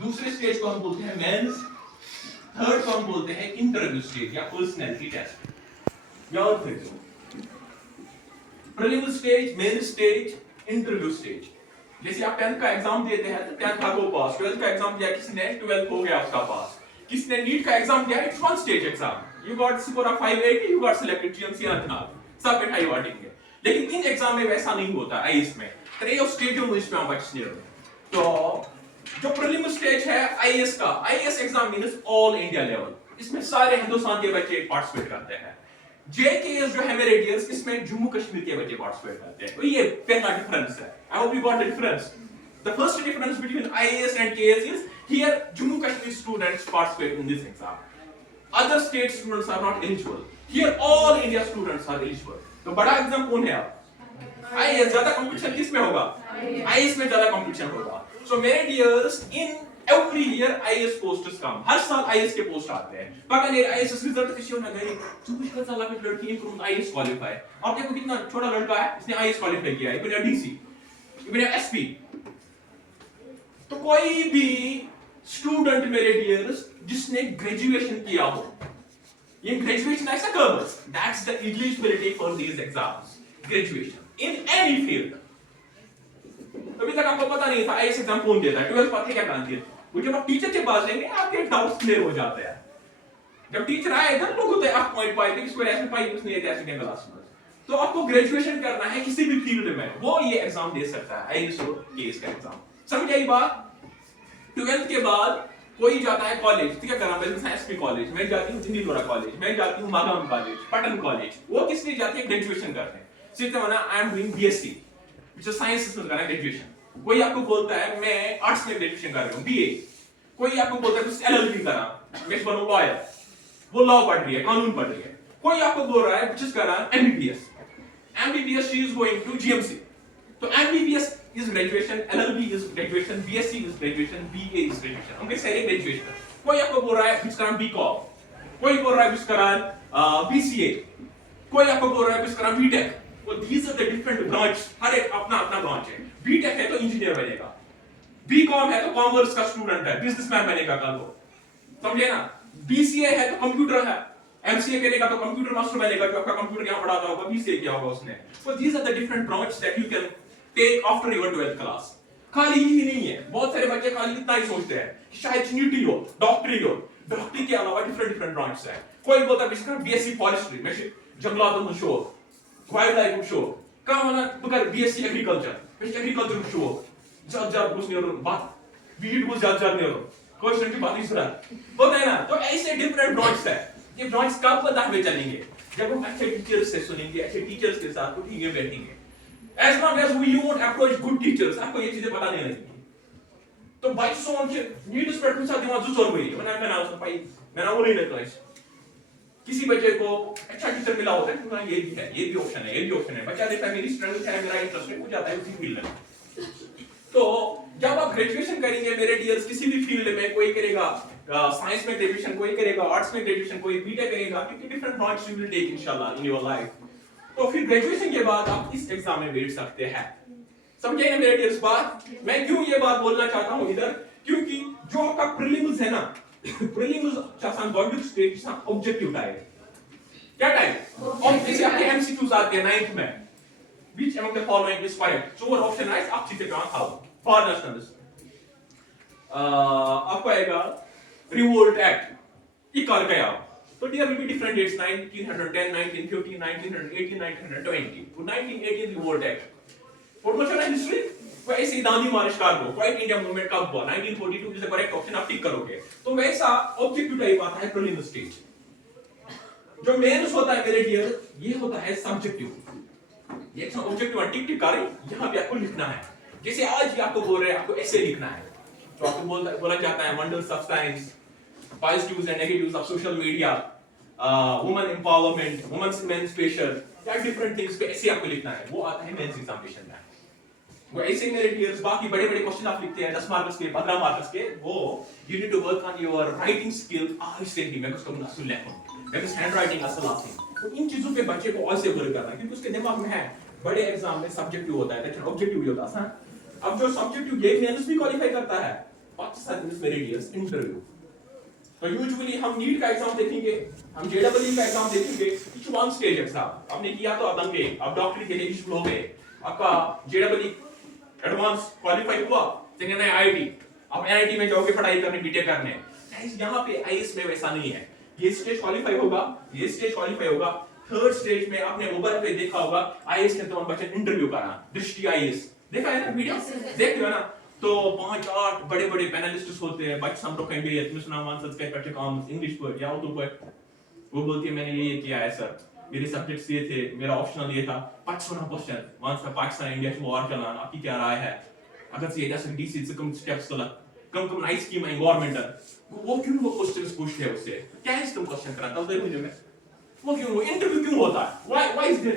दूसरे स्टेज को हम बोलते हैं मेंस, थर्ड को हम बोलते हैं इंटरव्यू स्टेज या पर्सनैलिटी टेस्ट। याद रखो, preliminary stage, main stage, interview stage. जैसे आप 10th का एग्जाम देते हैं तो 10th का वो पास, 12th का एग्जाम दिया किसी ने, 12th हो गया उसका पास। किसी ने नीट का एग्जाम दिया, it's one stage exam, you got score of 580, you got selected GMC Anantnag, सब पे हाई वाटिंग है। लेकिन इन एग्जाम में वैसा नहीं होता आईएएस में, त्रेयो स्टेजों में इसमें बचने। तो जो प्रीलिमिनरी स्टेज है आईएएस का, IAS exam means all India level, इसमें सारे हिंदुस्तान के बच्चे पार्टिसिपेट करते हैं। जेकेएस जो है मेरे डियर्स, इसमें जम्मू कश्मीर के बच्चे पार्टिसिपेट करते हैं। तो ये पहला डिफरेंस है। I hope you got the difference. The first difference between IAS and KS is here Jammu Kashmir students participate in this exam. Other state students are not eligible. Here all India students are eligible. तो बड़ा exam कौन है आप? IAS। ज्यादा competition किस में होगा? IAS में ज्यादा कंपटीशन होगा। So मेरे dears, in every year IAS posts come. हर साल IAS के पोस्ट आते हैं। पता नहीं IAS रिजल्ट किसी और ना गए, चौबीस का साल की लड़की इनकम IAS क्वालिफाई। आप देखो कितना छोटा लड़का है, इसने IAS क्वालिफाई किया है, इवन डीसी, इवन एसपी। तो कोई भी स्टूडेंट मेरे डियर्स जिसने ग्रेजुएशन किया हो, ये ग्रेजुएशन ऐसा curve, that's the eligibility for these exams, graduation in any field. अभी तक आपको पता नहीं था आईएएस एग्जाम कौन देता है, 12th पास क्या जानती है, वो जब आप टीचर के पास जाएंगे आपके डाउट्स क्लियर हो जाते हैं। जब टीचर आए इधर लोग होते हैं 8.5 इस वजह से पाई उसने ये जैसे क्लास में। तो आपको ग्रेजुएशन करना है किसी भी फील्ड में, वो ये एग्जाम दे सकता है, आईएएस और केएस का एग्जाम। समझ आई बात? 12th के बाद कोई जाता है कॉलेज, ठीक है, करा बिजनेस एसपी कॉलेज, मैं जाती हूं दिल्ली कॉलेज, मैं जाती हूं मागाम कॉलेज, पटन कॉलेज। वो किस लिए जाती है? ग्रेजुएशन करने। सिर्फ माना I am doing BSc which is science में करना ग्रेजुएशन। कोई आपको बोलता है मैं आर्ट्स में ग्रेजुएशन कर रहा हूं, बीए। कोई आपको बोलता है कुछ एलएलबी करा, मैं बनूं लॉयर, वो लॉ पढ़ रही है, कानून पढ़ रही है। कोई आपको बोल रहा है व्हिच इज करा MBBS, MBBS she is going to GMC. तो MBBS is graduation, LLB is graduation, BSc is graduation, BA is graduation. उनके सारे graduation। कोई आपको बोल रहा है which करा BCom, कोई बोल रहा है which करा BCA, कोई आपको बोल रहा है which करा BTech। वो these are the different branch, हर एक अपना अपना branch है। BTech है तो इंजीनियर बनेगा, BCom है तो कॉमर्स का स्टूडेंट है, बिजनेसमैन बनेगा कल को, समझे ना? BCA है तो कंप्यूटर है, MCA करेगा तो कंप्यूटर मास्टर बनेगा, जो आपका कंप्यूटर यहाँ पढ़ाता होगा, BCA किया होगा उसने। So these are the different branches that you can take after your 12th class। खाली ही नहीं है, बहुत सारे बच्चे खाली इतना ही सोचते हैं कि शायद नीटी हो, डॉक्टरी हो, डॉक्टरी के अलावा डिफरेंट ब्रांच है। कोई बोलता है इसका बीएससी फॉरेस्ट्री, मैं जंगलात में शो, वाइल्ड लाइफ शो, कहां वाला बकर बीएससी एग्रीकल्चर, मैं एग्रीकल्चर शो, जब कुछ नहीं हो बात वीड को ज्यादा नहीं हो, क्वेश्चन की बात ही सुना होता है ना। तो ऐसे डिफरेंट ब्रांच है। ये ब्रांच कब पता हमें चलेंगे? जब हम अच्छे टीचर्स से सुनेंगे, अच्छे टीचर्स के साथ उठेंगे बैठेंगे। As long as you won't approach good teachers, आपको ये चीजें पता नहीं लगेगी। तो भाई सोच नीट इस पर पूछा दिमाग जो सोच गई, मैं ना भाई मैंने वो नहीं निकला। किसी बच्चे को अच्छा टीचर मिला होता है, तो ये भी है, ये भी ऑप्शन है, ये भी ऑप्शन है। बच्चा देखता है मेरी स्ट्रेंथ है, मेरा इंटरेस्ट है, वो जाता है उसी फील्ड में। तो जब आप ग्रेजुएशन करेंगे मेरे डियर्स, किसी भी फील्ड में, कोई करेगा साइंस में ग्रेजुएशन, कोई करेगा आर्ट्स में ग्रेजुएशन, कोई बीटेक करेगा, क्योंकि different branch you will take इंशाल्लाह इन योर लाइफ। तो फिर ग्रेजुएशन के बाद आप इस एग्जाम में बैठ सकते हैं। समझे ना मेरे डियर्स बात? मैं क्यों ये बात बोलना चाहता हूं इधर, क्योंकि जो आपका प्रीलिम्स है ना, प्रीलिम्स चासान गॉड स्टेज सा ऑब्जेक्टिव टाइप, क्या टाइप? और जैसे आपके एमसीक्यूज आते हैं 9th में, which among the following is correct? So one option is आप चीजें कहां खाओ फॉर नेशनल। आपको आएगा रिवोल्ट एक्ट, ये कर गया। तो there will be different dates, 1910, 1915, 1918, 1920. तो 1918 रिवोल्ट एक्ट। फॉर्मेशन है हिस्ट्री, वो ऐसे ही दांडी मार्च का हो, क्वाइट इंडिया मूवमेंट कब हुआ, 1942 इज द करेक्ट ऑप्शन, आप टिक करोगे। तो वैसा ऑब्जेक्टिव टाइप आता है प्रीलिमिनरी स्टेज। जो मेंस होता है मेरे डियर, ये होता है सब्जेक्टिव। ये ऑब्जेक्टिव टिक टिक करें, यहां पे आपको लिखना है। जैसे आज ही आपको बोल रहे हैं आपको ऐसे लिखना है, तो आपको बोला जाता है wonders of science, positives and negatives of social media, women empowerment, women's emancipation, या different things पे ऐसे आपको लिखना है। वो आता है मेंस एग्जामिनेशन में। वो ऐसे मेरे डियर्स बाकी बड़े-बड़े क्वेश्चन आप लिखते हैं 10 मार्क्स के, 15 मार्क्स के, वो you need to work on your writing skill। इससे ही मैं उसको मुनासिब लिखूं, मैं उस हैंडराइटिंग असल आती है। तो इन चीजों पे बच्चे को और से वर्क करना है, क्योंकि उसके दिमाग में है बड़े एग्जाम में सब्जेक्टिव होता है, लेकिन ऑब्जेक्टिव भी होता है। अब जो सब्जेक्टिव ये मेंस भी क्वालीफाई करता है 5-7 मिनट्स में रेडियस इंटरव्यू। तो यूजुअली हम नीट का एग्जाम देखेंगे, हम जेडब्ल्यू का एग्जाम देखेंगे, इट्स वन स्टेज एग्जाम। आपने किया तो आप बन गए, आप डॉक्टरी के लिए एलिजिबल हो गए, आपका जेडब्ल्यू एडवांस क्वालीफाई हुआ, सेकंड है आईआईटी, आप आईआईटी में जाओगे पढ़ाई करने, बीटेक करने। यहाँ पे आईएएस में वैसा नहीं है, ये स्टेज क्वालीफाई होगा, ये स्टेज क्वालीफाई होगा, थर्ड स्टेज में आपने मोबाइल पे देखा होगा आईएएस ने तुम्हारा बच्चा इंटरव्यू करा, दृष्टि आईएएस देखा है ना वीडियो, देखते हो ना। तो 5-8 बड़े-बड़े पैनलिस्ट्स होते हैं, बच्चे हम लोग कहेंगे ये तुमने सुना मान सब्सक्राइब करके काम इंग्लिश वर्ड या उर्दू वर्ड, वो बोलती है मैंने ये किया है सर, मेरे सब्जेक्ट्स ये थे, मेरा ऑप्शनल ये था, 500 क्वेश्चन, वंस पाकिस्तान इंडिया से वॉर चलाना, आपकी क्या राय है? अगर से जैसे डीसी से कम स्टेप्स कम नाइस स्कीम है गवर्नमेंट, वो क्यों वो क्वेश्चंस पूछते हैं उससे? क्या है तुम क्वेश्चन कराता हूं मुझे मैं? वो क्यों इंटरव्यू क्यों होता है? Why is there